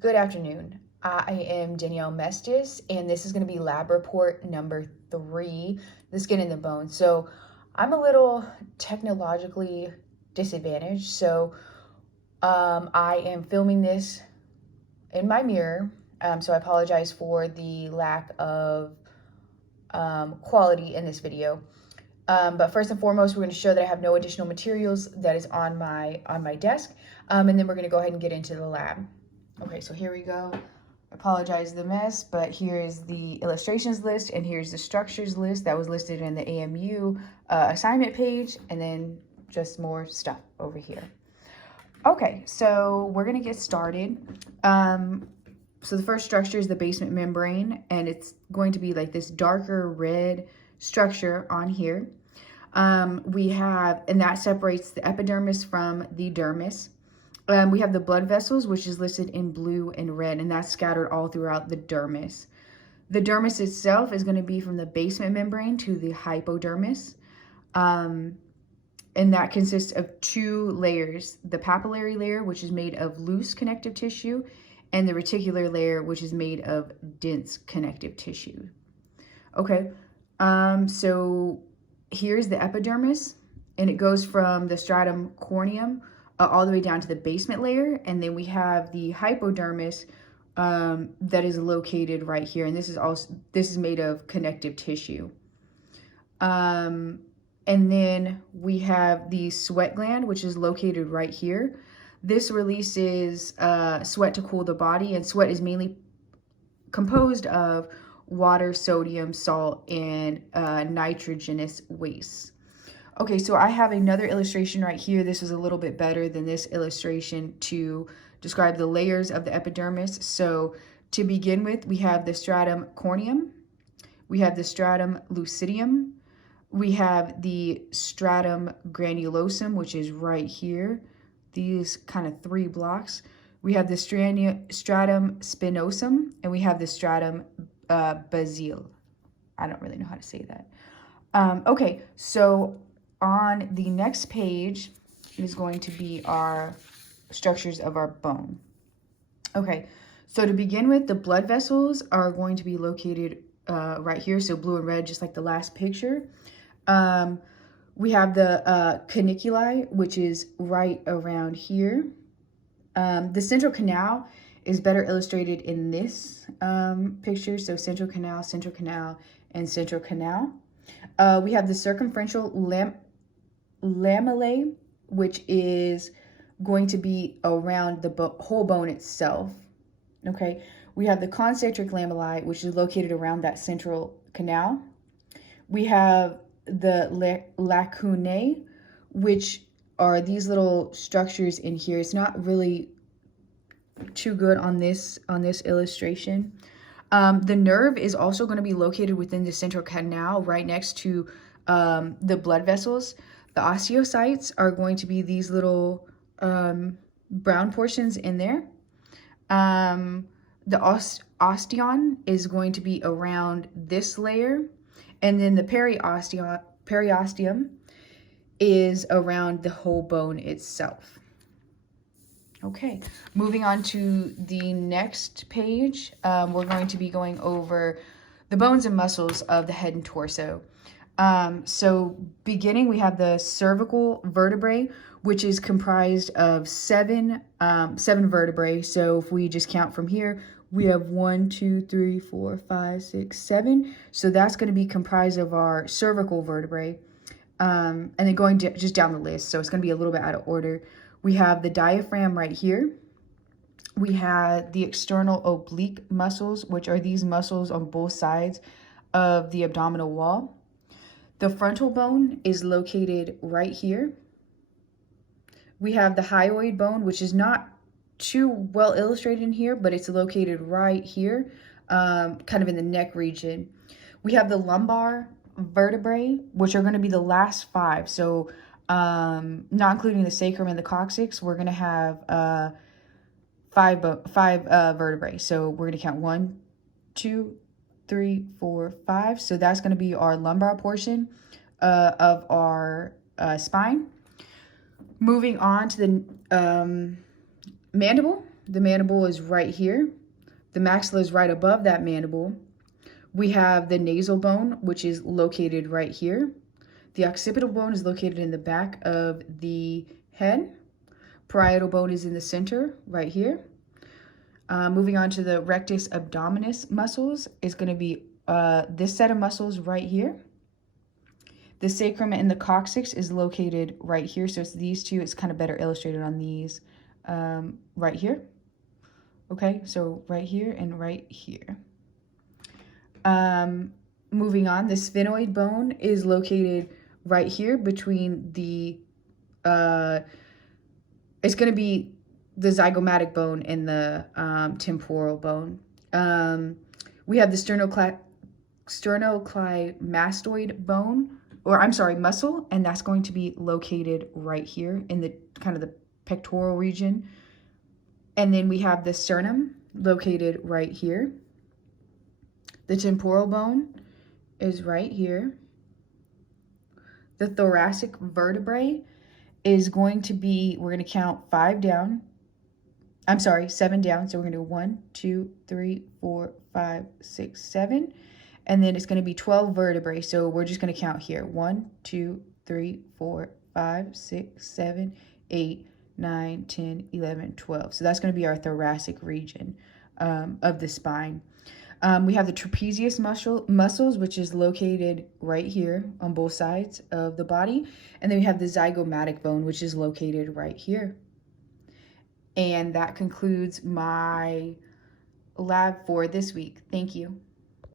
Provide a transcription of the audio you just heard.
Good afternoon. I am Danielle Mestis, and this is going to be lab report number 3, the skin and the bone. So I'm a little technologically disadvantaged, so I am filming this in my mirror. So I apologize for the lack of quality in this video. But first and foremost, we're going to show that I have no additional materials that is on my desk, and then we're going to go ahead and get into the lab. Okay, so here we go. I apologize the mess, but here is the illustrations list, and here's the structures list that was listed in the AMU assignment page, and then just more stuff over here. Okay, so we're gonna get started. So the first structure is the basement membrane, and it's going to be like this darker red structure on here. We have, and that separates the epidermis from the dermis. We have the blood vessels, which is listed in blue and red, and that's scattered all throughout the dermis. The dermis itself is going to be from the basement membrane to the hypodermis. And that consists of 2 layers, the papillary layer, which is made of loose connective tissue, and the reticular layer, which is made of dense connective tissue. Okay, so here's the epidermis, and it goes from the stratum corneum all the way down to the basement layer, and then we have the hypodermis that is located right here, and this is made of connective tissue. And then we have the sweat gland, which is located right here. This releases sweat to cool the body, and sweat is mainly composed of water, sodium, salt, and nitrogenous waste. Okay, so I have another illustration right here. This is a little bit better than this illustration to describe the layers of the epidermis. So to begin with, we have the stratum corneum, we have the stratum lucidium, we have the stratum granulosum, which is right here, these kind of 3 blocks. We have the stratum spinosum, and we have the stratum basale. I don't really know how to say that. Okay, so on the next page is going to be our structures of our bone. Okay, so to begin with, the blood vessels are going to be located right here, so blue and red, just like the last picture. We have the caniculi, which is right around here. The central canal is better illustrated in this picture, so central canal, and central canal. We have the circumferential lamellae, which is going to be around the whole bone itself. Okay, we have the concentric lamellae, which is located around that central canal. We have the lacunae, which are these little structures in here. It's not really too good on this illustration. The nerve is also going to be located within the central canal, right next to the blood vessels. The osteocytes are going to be these little brown portions in there. The osteon is going to be around this layer, and then the periosteum is around the whole bone itself. Okay, moving on to the next page, we're going to be going over the bones and muscles of the head and torso. So beginning, we have the cervical vertebrae, which is comprised of 7 vertebrae. So if we just count from here, we have 1, 2, 3, 4, 5, 6, 7. So that's going to be comprised of our cervical vertebrae. And then going just down the list, so it's going to be a little bit out of order. We have the diaphragm right here. We have the external oblique muscles, which are these muscles on both sides of the abdominal wall. The frontal bone is located right here. We have the hyoid bone, which is not too well illustrated in here, but it's located right here, kind of in the neck region. We have the lumbar vertebrae, which are going to be the last 5. So not including the sacrum and the coccyx, we're going to have 5 vertebrae. So we're going to count 1, 2, 3, 4, 5. So that's going to be our lumbar portion of our spine. Moving on to the mandible. The mandible is right here. The maxilla is right above that mandible. We have the nasal bone, which is located right here. The occipital bone is located in the back of the head. Parietal bone is in the center, right here. Moving on to the rectus abdominis muscles is going to be this set of muscles right here. The sacrum and the coccyx is located right here. So it's these two. It's kind of better illustrated on these right here. Okay, so right here and right here. Moving on, the sphenoid bone is located right here between the, it's going to be the zygomatic bone and the temporal bone. We have the sternocleidomastoid bone, or I'm sorry, muscle, and that's going to be located right here in the kind of the pectoral region. And then we have the sternum located right here. The temporal bone is right here. The thoracic vertebrae is going to be, we're going to count 7 down. So we're going to do 1, 2, 3, 4, 5, 6, 7. And then it's going to be 12 vertebrae. So we're just going to count here. 1, 2, 3, 4, 5, 6, 7, 8, 9, 10, 11, 12. So that's going to be our thoracic region of the spine. We have the trapezius muscles, which is located right here on both sides of the body. And then we have the zygomatic bone, which is located right here. And that concludes my lab for this week. Thank you.